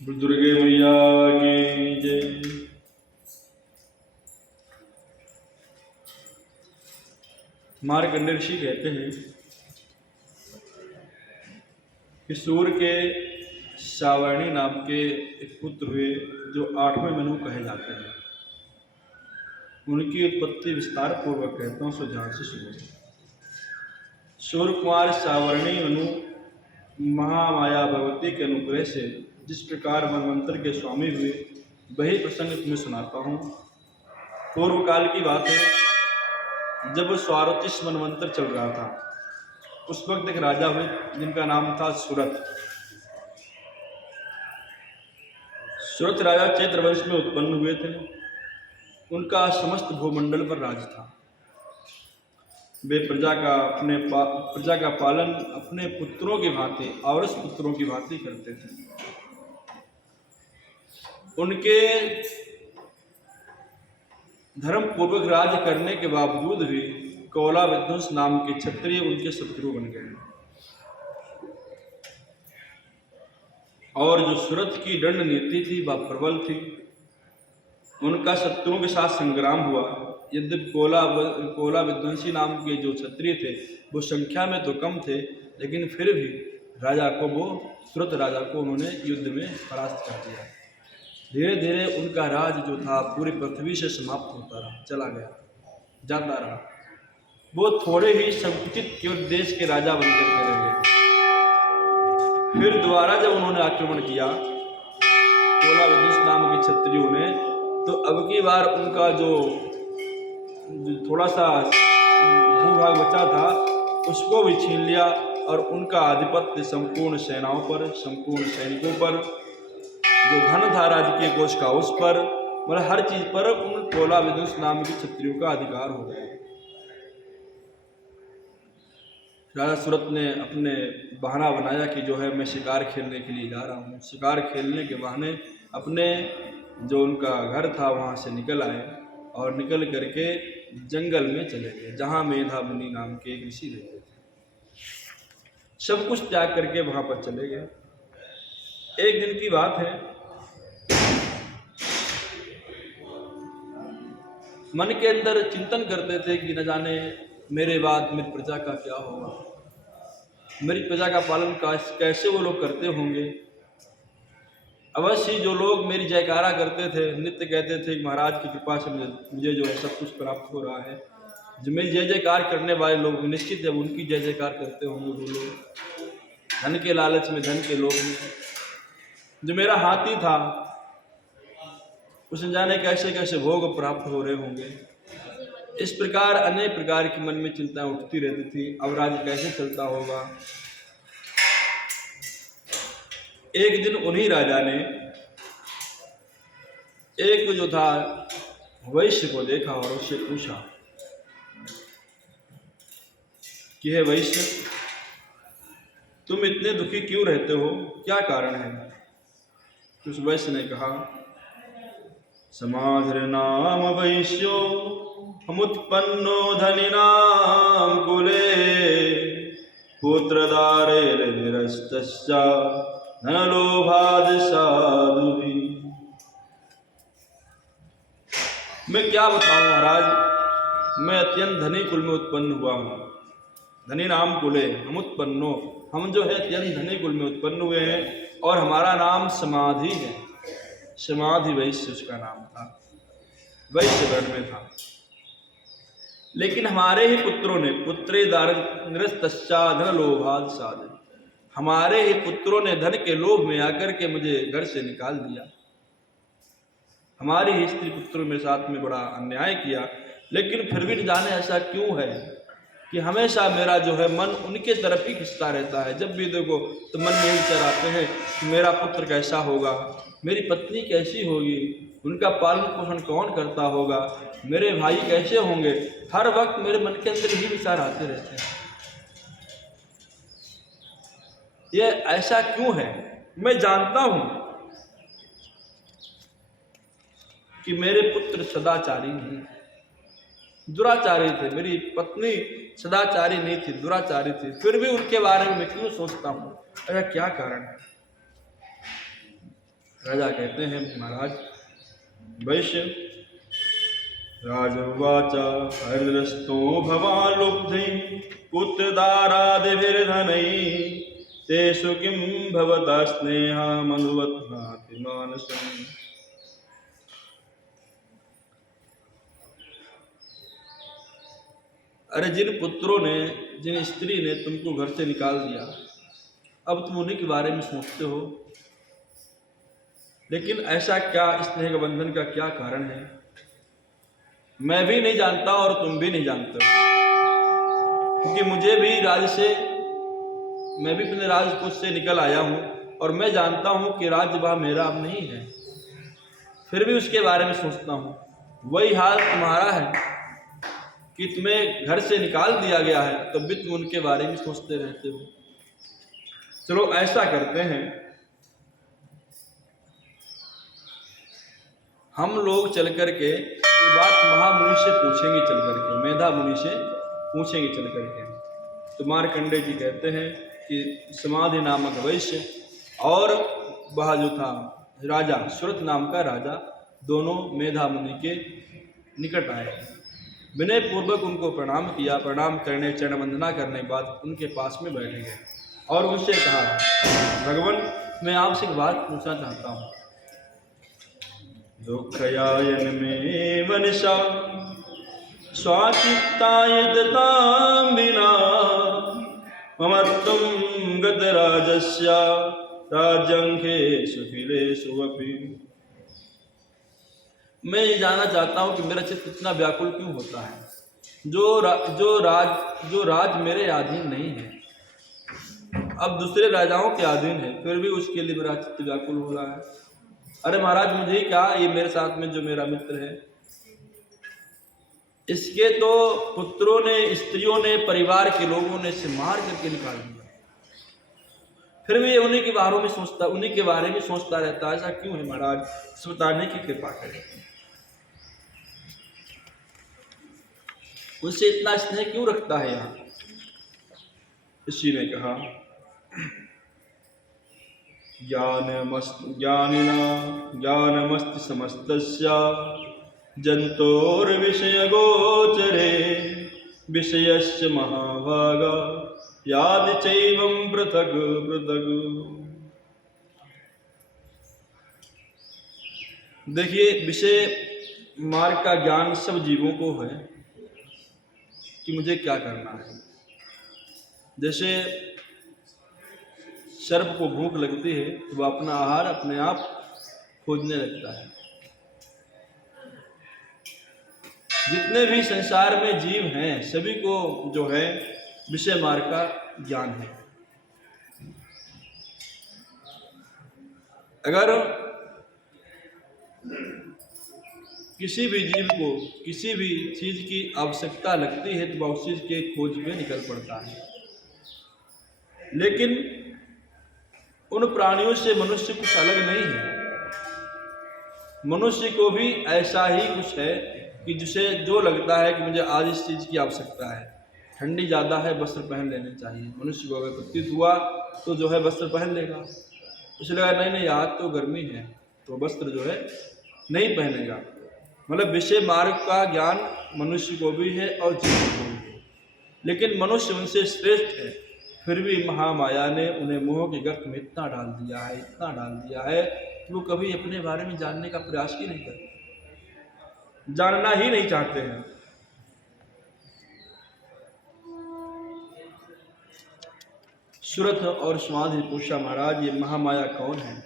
दुर्गे मैया की जय। मार्कंडेय ऋषि कहते हैं कि सूर्य के सावर्णी नाम के एक पुत्र हुए जो 8वें मनु कहे जाते हैं। उनकी उत्पत्ति विस्तार पूर्वक कहता हूँ, सो ध्यान से सुनो। सूर्य कुमार सावर्णी मनु महामाया भगवती के अनुग्रह से जिस प्रकार मनवंतर के स्वामी हुए, वही प्रसंग तुम्हें सुनाता हूँ। पूर्व काल की बात है, जब स्वारोचिष मनवंतर चल रहा था, उस वक्त एक राजा हुए जिनका नाम था सुरथ। सुरथ राजा चैत्र वंश में उत्पन्न हुए थे। उनका समस्त भूमंडल पर राज था। वे प्रजा का पालन अपने पुत्रों की भांति, औरस पुत्रों की भांति करते थे। उनके धर्म पूर्वक राज्य करने के बावजूद भी कौला विध्वंस नाम के क्षत्रिय उनके शत्रु बन गए। और जो सुरथ की दंड नीति थी वह प्रबल थी। उनका शत्रुओं के साथ संग्राम हुआ। यद्यपि कोला विध्वंसी नाम के जो क्षत्रिय थे वो संख्या में तो कम थे, लेकिन फिर भी सुरथ राजा को उन्होंने युद्ध में परास्त कर दिया। धीरे धीरे उनका राज जो था पूरी पृथ्वी से समाप्त होता रहा, चला गया, जाता रहा। वो थोड़े ही संकुचित केवल देश के राजा बनकर के रह गए। फिर दोबारा जब उन्होंने आक्रमण किया कोला विध्वंस नाम के क्षत्रियों ने, तो अब की बार उनका जो थोड़ा सा भूभाग बचा था उसको भी छीन लिया और उनका आधिपत्य संपूर्ण सेनाओं पर, संपूर्ण सैनिकों पर, जो धन था राज्य के कोष का उस पर, मतलब हर चीज पर उन कोला विध्वंस नाम के क्षत्रियों का अधिकार हो गया। राजा सुरथ ने अपने बहाना बनाया कि जो है मैं शिकार खेलने के लिए जा रहा हूँ। शिकार खेलने के बहाने अपने जो उनका घर था वहाँ से निकल आए और निकल करके जंगल में चले गए, जहाँ मेधा मुनि नाम के एक ऋषि रहते थे। सब कुछ त्याग करके वहाँ पर चले गए। एक दिन की बात है, मन के अंदर चिंतन करते थे कि न जाने मेरे बाद मेरी प्रजा का क्या होगा, मेरी प्रजा का पालन कैसे वो लोग करते होंगे। अवश्य जो लोग मेरी जयकारा करते थे, नित्य कहते थे कि महाराज की कृपा से मुझे जो है सब कुछ प्राप्त हो रहा है, जो मेरी जय जयकार करने वाले लोग निश्चित है उनकी जय जयकार करते होंगे वो लोग। धन के लालच में, धन के लोभ में जो मेरा हाथी था उसे जाने कैसे कैसे भोग प्राप्त हो रहे होंगे। इस प्रकार अनेक प्रकार की मन में चिंताएं उठती रहती थी। अब राज्य कैसे चलता होगा। एक दिन उन्हीं राजा ने एक जो था वैश्य को देखा और उससे पूछा कि हे वैश्य, तुम इतने दुखी क्यों रहते हो, क्या कारण है। तो उस वैश्य ने कहा, समाधिर्नाम वैश्यो हमुत्पन्नो धनिनाम कुले पुत्रदारेर्निरस्तश्च धनलोभाद् साधुभिः। मैं क्या बताऊं महाराज, मैं अत्यंत धनी कुल में उत्पन्न हुआ हूँ। धनी नाम कुले हम उत्पन्नो, हम जो है अत्यंत धनी कुल में उत्पन्न हुए हैं और हमारा नाम समाधि है। समाधि वैश्य उसका नाम था, वैश्य वर्ण में था। लेकिन हमारे ही पुत्रों ने पुत्रेदारस्तश्चा धन लोभाद् साधु, हमारे ही पुत्रों ने धन के लोभ में आकर के मुझे घर से निकाल दिया। हमारी ही स्त्री पुत्रों मेरे साथ में बड़ा अन्याय किया। लेकिन फिर भी न जाने ऐसा क्यों है कि हमेशा मेरा जो है मन उनके तरफ ही खिंचता रहता है। जब भी देखो तो मन में यही विचार आते हैं कि मेरा पुत्र कैसा होगा, मेरी पत्नी कैसी होगी, उनका पालन पोषण कौन करता होगा, मेरे भाई कैसे होंगे। हर वक्त मेरे मन के अंदर ही विचार आते रहते हैं। ये ऐसा क्यों है। मैं जानता हूं कि मेरे पुत्र सदाचारी नहीं, दुराचारी थे। मेरी पत्नी सदाचारी नहीं थी, दुराचारी थी। फिर भी उनके बारे में मैं क्यों सोचता हूँ, ऐसा क्या कारण है। राजा कहते हैं महाराज वैश्य राजवाच हरिदस्तो भवान् लुब्धै पुत्रदारादिभिर्धनै तेषु किं भवता स्नेहा मधुवत्नाति मानसम्। अरे जिन पुत्रों ने, जिन स्त्री ने तुमको घर से निकाल दिया, अब तुम उन्हीं के बारे में सोचते हो। लेकिन ऐसा क्या स्नेह के बंधन का क्या कारण है, मैं भी नहीं जानता और तुम भी नहीं जानते, क्योंकि मुझे भी मैं भी अपने राजपूत से निकल आया हूँ और मैं जानता हूँ कि राज्य वह मेरा अब नहीं है, फिर भी उसके बारे में सोचता हूँ। वही हाल तुम्हारा है कि तुम्हें घर से निकाल दिया गया है, तब भी तुम उनके बारे में सोचते रहते हो। चलो ऐसा करते हैं, हम लोग चल करके ये बात महामुनि से पूछेंगे, चल करके मेधा मुनि से पूछेंगे चल करके। तो मार्कंडेय जी कहते हैं कि समाधि नामक वैश्य और वह जो था राजा सुरथ नाम का राजा, दोनों मेधा मुनि के निकट आए। विनय पूर्वक उनको प्रणाम किया। प्रणाम करने, चरण वंदना करने के बाद उनके पास में बैठ गए और उनसे कहा, भगवान मैं आपसे एक बात पूछना चाहता हूँ। दुःखयायन में वनिशा स्वाचित्ताय दतां विना ममत्वं गतराजस्य राज्यंखेषु खिलेषु अपि। मैं ये जानना चाहता हूँ कि मेरा चित्त इतना व्याकुल क्यों होता है, जो राज मेरे अधीन नहीं है, अब दूसरे राजाओं के अधीन है, फिर भी उसके लिए मेरा चित्त व्याकुल हो रहा है। अरे महाराज मुझे क्या, ये मेरे साथ में जो मेरा मित्र है, इसके तो पुत्रों ने, स्त्रियों ने, परिवार के लोगों ने इसे मार करके निकाल दिया, फिर भी उन्हीं के बारे में सोचता रहता है। ऐसा क्यों है महाराज, इस बताने की कृपा करें। उनसे इतना स्नेह क्यों रखता है यहाँ। इसी ने कहा, ज्ञानमस्ति समस्तस्य जन्तोर्विषय गोचरे विषयस्य महाभागा यादि चैवं पृथक् पृथक्। देखिए, विषय मार्ग का ज्ञान सब जीवों को है कि मुझे क्या करना है। जैसे सर्प को भूख लगती है तो वह अपना आहार अपने आप खोजने लगता है। जितने भी संसार में जीव हैं सभी को जो है विषय मार्ग का ज्ञान है। अगर किसी भी जीव को किसी भी चीज की आवश्यकता लगती है तो वह उस चीज के खोज में निकल पड़ता है। लेकिन उन प्राणियों से मनुष्य कुछ अलग नहीं है। मनुष्य को भी ऐसा ही कुछ है कि जिसे जो लगता है कि मुझे आज इस चीज़ की आवश्यकता है, ठंडी ज़्यादा है, वस्त्र पहन लेने चाहिए। मनुष्य को अगर प्रतीत हुआ तो जो है वस्त्र पहन लेगा। उसे लगा नहीं आज तो गर्मी है तो वस्त्र जो है नहीं पहनेगा। मतलब विषय मार्ग का ज्ञान मनुष्य को भी है और जीव को भी है, लेकिन मनुष्य उनसे श्रेष्ठ है। फिर भी महामाया ने उन्हें मोह के गर्त में इतना डाल दिया है कि वो कभी अपने बारे में जानने का प्रयास ही नहीं करते, जानना ही नहीं चाहते हैं। सुरथ और समाधि पूछा, महाराज ये महामाया कौन है?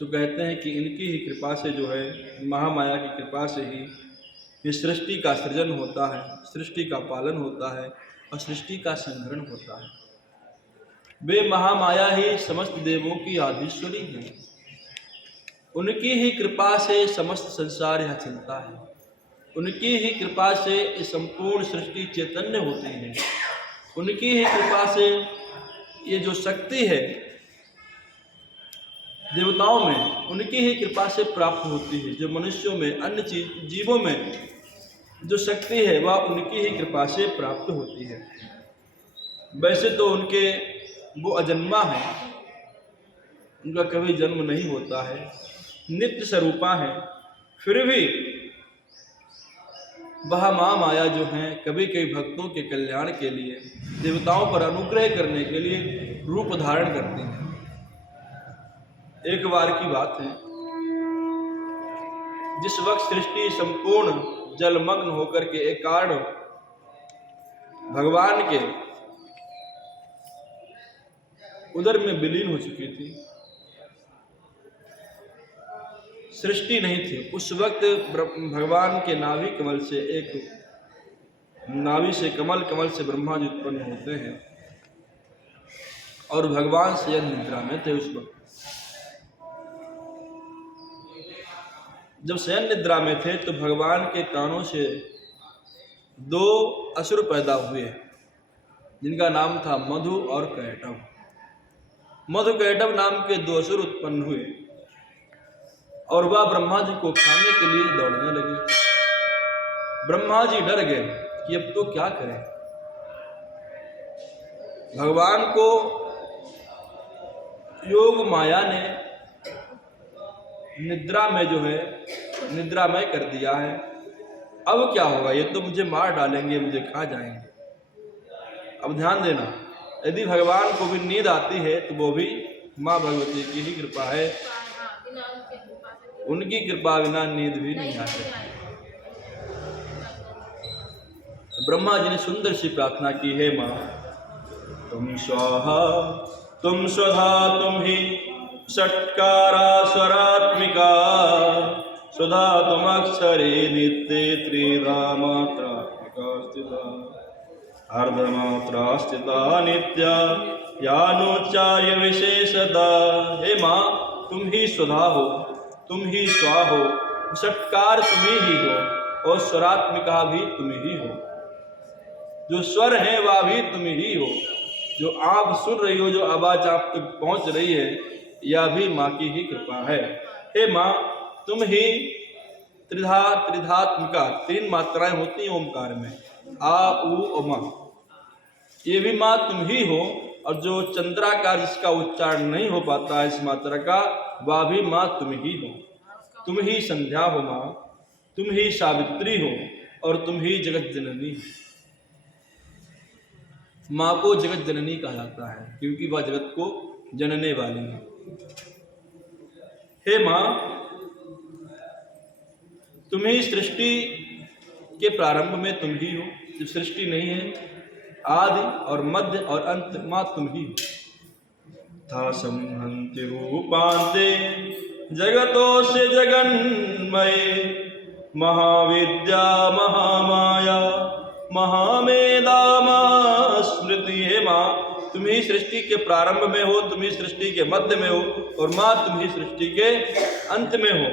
तो कहते हैं कि इनकी ही कृपा से जो है, महामाया की कृपा से ही ये सृष्टि का सृजन होता है, सृष्टि का पालन होता है और सृष्टि का संहरण होता है। वे महामाया ही समस्त देवों की आदिश्वरी है। उनकी ही कृपा से समस्त संसार यह चलता है। उनकी ही कृपा से ये संपूर्ण सृष्टि चैतन्य होती है। उनकी ही कृपा से ये जो शक्ति है देवताओं में, उनकी ही कृपा से प्राप्त होती है। जो मनुष्यों में, अन्य जीवों में जो शक्ति है वह उनकी ही कृपा से प्राप्त होती है। वैसे तो वो अजन्मा है, उनका कभी जन्म नहीं होता है, नित्य स्वरूपा है, फिर भी वह माँ माया जो हैं कभी कभी भक्तों के कल्याण के लिए, देवताओं पर अनुग्रह करने के लिए रूप धारण करती हैं। एक बार की बात है, जिस वक्त सृष्टि संपूर्ण जलमग्न होकर के एकार्ण भगवान के उदर में विलीन हो चुकी थी, सृष्टि नहीं थी, उस वक्त भगवान के नाभि कमल से नाभि से कमल से ब्रह्मा जी उत्पन्न होते हैं और भगवान शयन निद्रा में थे। उस वक्त जब शयन निद्रा में थे तो भगवान के कानों से दो असुर पैदा हुए जिनका नाम था मधु और कैटव। मधु कैटव नाम के दो असुर उत्पन्न हुए और वह ब्रह्मा जी को खाने के लिए दौड़ने लगे। ब्रह्मा जी डर गए कि अब तो क्या करें। भगवान को योग माया ने निद्रा में जो है निद्रामय कर दिया है। अब क्या होगा, ये तो मुझे मार डालेंगे, मुझे खा जाएंगे। अब ध्यान देना, यदि भगवान को भी नींद आती है तो वो भी माँ भगवती की ही कृपा है, उनकी कृपा बिना नींद भी नहीं आती। ब्रह्मा जी ने सुंदर सी प्रार्थना की, हे माँ तुम स्वाहा तुम स्वधा तुम ही षट्कारा स्वरात्मिका, सुधा तुम अक्षरे नित्ये त्रिधा मात्रात्मिका स्थिता, अर्धमात्रा स्थिता नित्या यानोच्चार्य विशेषता। हे माँ तुम ही स्वधा हो, तुम ही स्वा हो, षट्कार तुम ही हो और स्वरात्मिका भी तुम ही हो। जो स्वर है वह भी तुम ही हो, जो आप सुन रही हो, जो आवाज आप तक पहुंच रही है, यह भी माँ की ही कृपा है। हे माँ तुम ही त्रिधात्मिका, तीन मात्राएं होती हैं ओमकार में, आ उ और माँ, ये भी माँ तुम ही हो। और जो चंद्राकार जिसका उच्चारण नहीं हो पाता है इस मात्रा का, वह भी माँ तुम ही हो। तुम ही संध्या हो माँ, तुम ही सावित्री हो और तुम ही जगत जननी हो। माँ को जगत जननी कहा जाता है क्योंकि वह जगत को जनने वाली है। हे माँ तुम ही सृष्टि के प्रारंभ में तुम ही हो, जब सृष्टि नहीं है, आदि और मध्य और अंत माँ तुम ही हो। था संहन्ति रूपान्ते जगतो से जगन्मय, महाविद्या महामाया महामेधा स्मृति। हे माँ तुम ही सृष्टि के प्रारंभ में हो, तुम ही सृष्टि के मध्य में हो और माँ तुम ही सृष्टि के अंत में हो।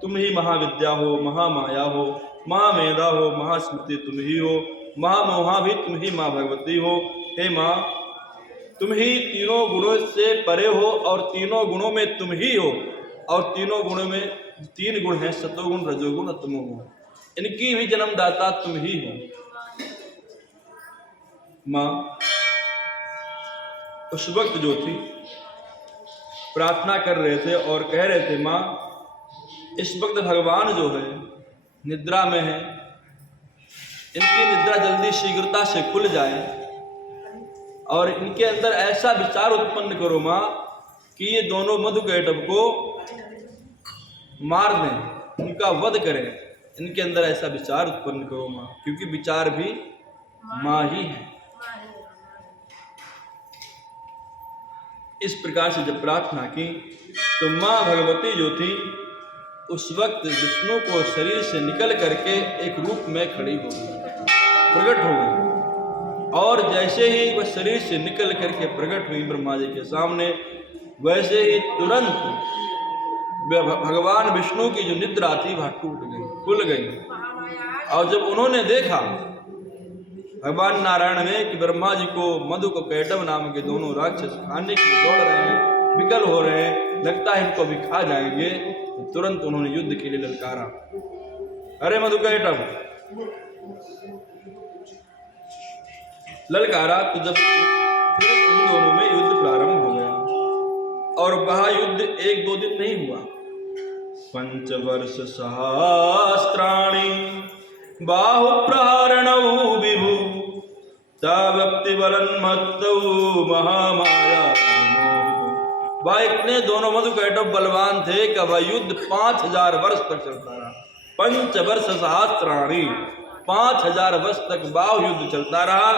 तुम ही महाविद्या हो, महामाया हो, महामेधा हो, महास्मृति तुम ही हो, महामोहा भी तुम ही माँ भगवती हो। हे माँ तुम ही तीनों गुणों से परे हो और तीनों गुणों में तुम ही हो, और तीनों गुणों में तीन गुण हैं, सतोगुण रजोगुण तमोगुण, इनकी भी जन्मदाता तुम ही हो। माँ उस वक्त जो थी प्रार्थना कर रहे थे और कह रहे थे, माँ इस वक्त भगवान जो है निद्रा में है, इनकी निद्रा जल्दी शीघ्रता से खुल जाए और इनके अंदर ऐसा विचार उत्पन्न करो माँ कि ये दोनों मधु कैटव को मार दें, उनका वध करें। इनके अंदर ऐसा विचार उत्पन्न करो माँ, क्योंकि विचार भी माँ ही है। इस प्रकार से जब प्रार्थना की तो माँ भगवती जो थी उस वक्त विष्णु को शरीर से निकल करके एक रूप में खड़ी हो गई, प्रकट हो गई। और जैसे ही वह शरीर से निकल करके प्रकट हुई ब्रह्मा जी के सामने, वैसे ही तुरंत भगवान विष्णु की जो निद्रा थी वह टूट गई, खुल गई। और जब उन्होंने देखा भगवान नारायण ने कि ब्रह्मा जी को मधु को कैटव नाम के दोनों राक्षस खाने के लिए दौड़ रहे हैं, विकल हो रहे हैं, लगता है इनको भी खा जाएंगे, तो तुरंत उन्होंने युद्ध के लिए ललकारा, अरे मधु कैटव, ललकारा। तो जब फिर उन दोनों में युद्ध प्रारंभ हो गया और वह युद्ध 1-2 दिन नहीं हुआ, 5 वर्ष सहस्राणि बाहुप्रहारणौ विभु तावप्ति बलन्मत्तौ महामाया। वह इतने दोनों मधुकैटव बलवान थे कि वह युद्ध 5000 वर्ष तक चलता रहा। 5 वर्ष सहस्राणि, 5000 वर्ष तक बाहु युद्ध चलता रहा।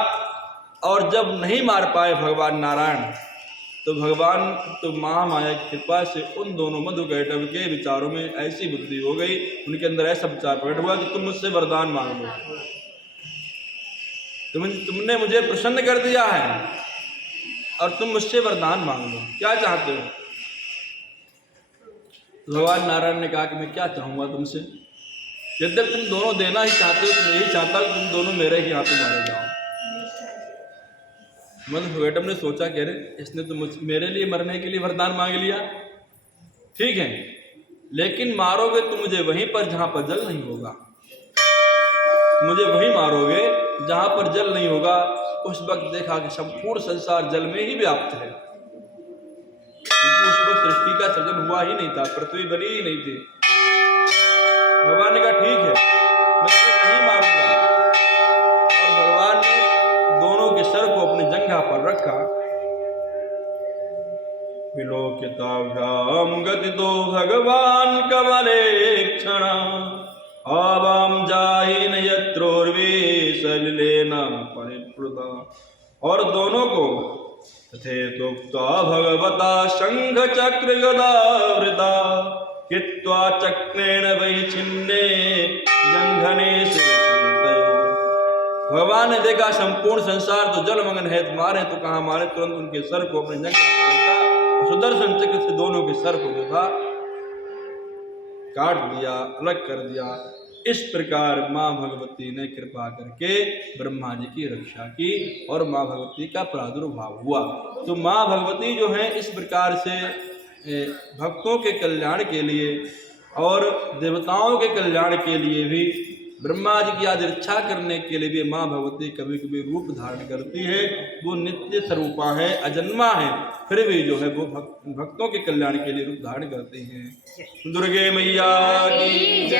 और जब नहीं मार पाए भगवान नारायण, तो महामाया की कृपा से उन दोनों मधुकैटव के विचारों में ऐसी बुद्धि हो गई, उनके अंदर ऐसा विचार प्रकट हुआ कि तुम मुझसे वरदान मांग लो, तुमने मुझे प्रसन्न कर दिया है और तुम मुझसे वरदान मांग लो, क्या चाहते हो? भगवान नारायण ने कहा कि मैं क्या चाहूंगा तुमसे, यद्यपि तुम दोनों देना ही चाहते हो, तो यही चाहता कि तुम दोनों मेरे ही हाथों मारे जाओ। मधुकैटव ने सोचा कि अरे इसने तो मेरे लिए मरने के लिए वरदान मांग लिया, ठीक है, लेकिन मारोगे तो मुझे वहीं पर जहां पर जल नहीं होगा, मुझे वहीं मारोगे जहां पर जल नहीं होगा। उस वक्त देखा कि संपूर्ण संसार जल में ही व्याप्त है, क्योंकि उस वक्त सृष्टि का सृजन हुआ ही नहीं था, पृथ्वी बनी ही नहीं थी। भगवान ने कहा ठीक है, मैं तुम्हें नहीं मारूंगा। और भगवान ने दोनों के सर को अपनी जंघा पर रखा। विलोकिताभ्याम गतितो भगवान कमलेक्षण आवाम जाहिन यत्रोर्वे सलिलेन परिप्लुता। और दोनों को तथेतोक्त्वा भगवता शंख चक्र गदावृता हित्वा चक्रेण वैच्छिन्ने जंघने से। भगवान ने देखा संपूर्ण संसार तो जलमग्न है, मारे तो कहाँ मारे, तुरंत उनके सर को अपने जंघा पर रखा, सुदर्शन चक्र से दोनों के सर को जो था काट दिया, अलग कर दिया। इस प्रकार माँ भगवती ने कृपा करके ब्रह्मा जी की रक्षा की और माँ भगवती का प्रादुर्भाव हुआ। तो माँ भगवती जो है इस प्रकार से भक्तों के कल्याण के लिए और देवताओं के कल्याण के लिए भी, ब्रह्मा जी की आज रक्षा करने के लिए भी माँ भगवती कभी कभी रूप धारण करती है। वो नित्य स्वरूपा है, अजन्मा है, फिर भी जो है वो भक्तों के कल्याण के लिए रूप धारण करती हैं। दुर्गे मैया की